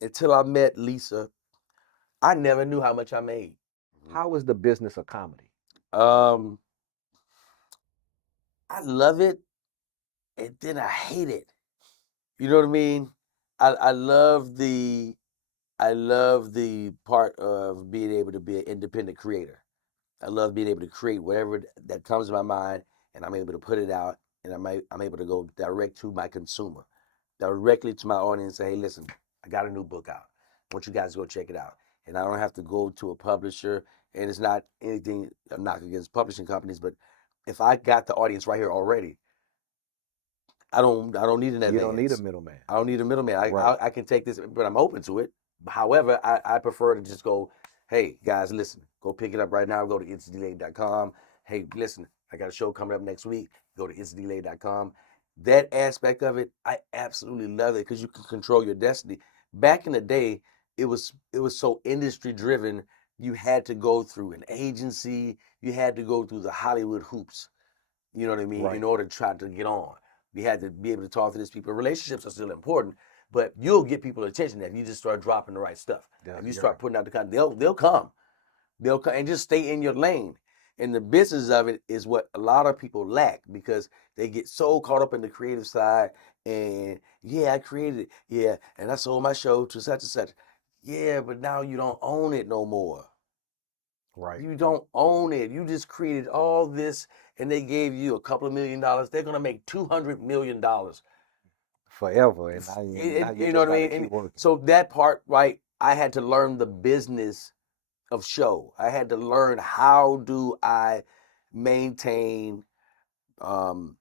Until I met Lisa, I never knew how much I made. How is the business of comedy? Um, I love it, and then I hate it. You know what I mean? I love the part of being able to be an independent creator. I love being able to create whatever that comes to my mind, and I'm able to put it out, and I'm able to go direct to my consumer, directly to my audience. Say, hey, listen, I got a new book out. I want you guys to go check it out, and I don't have to go to a publisher. And it's not anything a knock against publishing companies, but if I got the audience right here already, I don't need an You don't need a advance. middleman. I don't need a middleman. Right. I can take this, but I'm open to it. However, I prefer to just go, hey guys, listen, go pick it up right now. Go to itsdelay.com. Hey, listen, I got a show coming up next week. Go to itsdelay.com. That aspect of it, I absolutely love it because you can control your destiny. Back in the day, it was so industry driven. You had to go through an agency. You had to go through the Hollywood hoops. You know what I mean? In Right. order to try to get on, we had to be able to talk to these people. Relationships are still important, but you'll get people's attention if you just start dropping the right stuff. If That's you right. start putting out the content, they'll come and just stay in your lane. And the business of it is what a lot of people lack because they get so caught up in the creative side. And yeah, I created it. Yeah, and I sold my show to such and such. Yeah, but now you don't own it no more. Right. You don't own it. You just created all this and they gave you a couple of $1 million. They're gonna make $200 million. Forever. And now you You know just what I got to mean? keep And working. so that part, right? I had to learn the business of show. I had to learn how do I maintain um,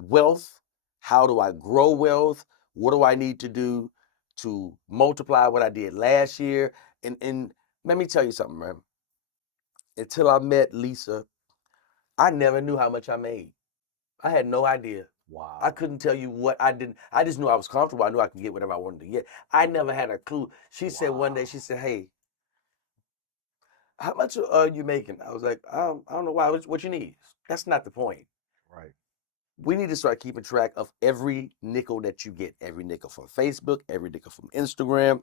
wealth? How do I grow wealth? What do I need to do to multiply what I did last year? And let me tell you something, man. Until I met Lisa, I never knew how much I made. I had no idea. I Wow. couldn't tell you what I didn't. I just knew I was comfortable. I knew I could get whatever I wanted to get. I never had a clue. She said one day, Wow. she said, "Hey, how much are you making?" I was like, I don't know why. What you need? That's not the point. Right. We need to start keeping track of every nickel that you get. Every nickel from Facebook, every nickel from Instagram,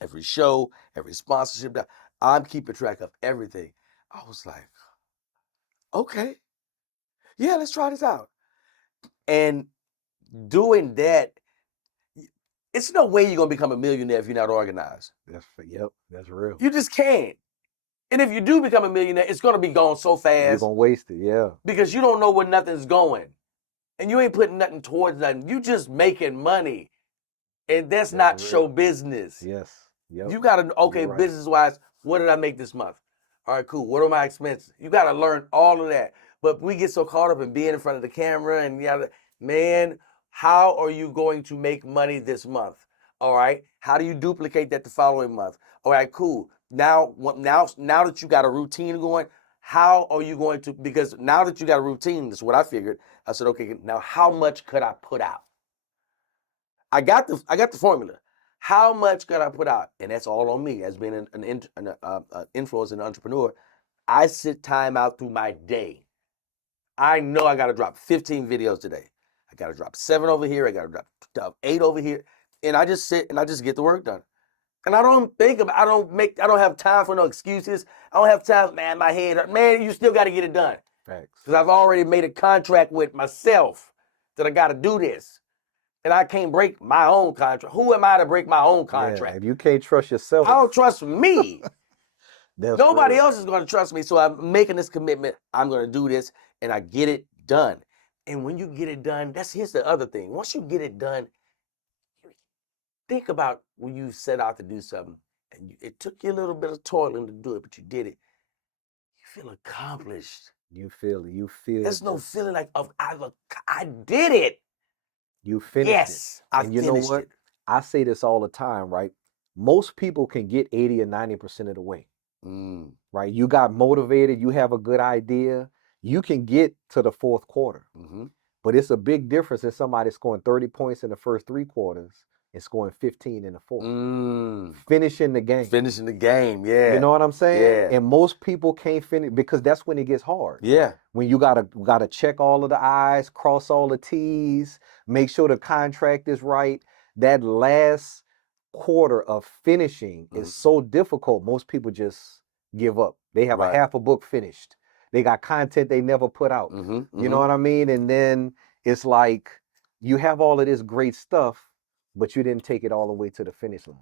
every show, every sponsorship. I'm keeping track of everything. I was like, okay, yeah, let's try this out. And doing that, it's no way you're gonna become a millionaire if you're not organized. Yep. That's real. You just can't. And if you do become a millionaire, it's gonna be gone so You're fast gonna waste it. Yeah. because you don't know where nothing's going. And you ain't putting nothing towards nothing. You just making money. And that's That's not show real. business. Yes. Yep. You gotta, You're okay, right. business wise, what did I make this month? All right, cool. What are my expenses? You gotta learn all of that. But we get so caught up in being in front of the camera and man, how are you going to make money this month? All right. How do you duplicate that the following month? All right, cool. Now that you got a routine going, how are you going to? Because now that you got a routine, that's what I figured. I said, okay, now how much could I put out? I got the formula. How much could I put out? And that's all on me as being an influencer and entrepreneur. I sit time out through my day. I know I got to drop 15 videos today. I got to drop 7 over here. I got to drop 8 over here. And I just sit and I just get the work done. And I don't think about, I don't have time for no excuses. I don't have time, man, my head hurt. Man, you still got to get it done. Facts. Because I've already made a contract with myself that I got to do this. And I can't break my own contract. Who am I to break my own Yeah. contract? If you can't trust I don't yourself, trust me. that's Nobody real. else is going to trust me. So I'm making this commitment. I'm going to do this and I get it done. And when you get it done, here's the other thing. Once you get it done, think about when you set out to do something and it took you a little bit of toiling to do it, but you did it. You feel accomplished. You feel it. You feel There's no just feeling like I did it. you finished it. Yes, I And you know finished what? it. I say this all the time, right? Most people can get 80 or 90% of the way, Mm, right? You got motivated, you have a good idea, you can get to the fourth quarter. hmm But it's a big difference in somebody scoring 30 points in the first 3 quarters and scoring 15 in the fourth. mm. Finishing the game. Finishing the game. You Yeah. know what I'm saying? Yeah. And most people can't finish because that's when it gets hard. Yeah. When you gotta check all of the I's, cross all the T's, make sure the contract is right. That last quarter of finishing is so difficult, most people just give up. They have a Right. half a book finished. They got content they never put out. You know what I mean? And then it's like you have all of this great stuff, but you didn't take it all the way to the finish line.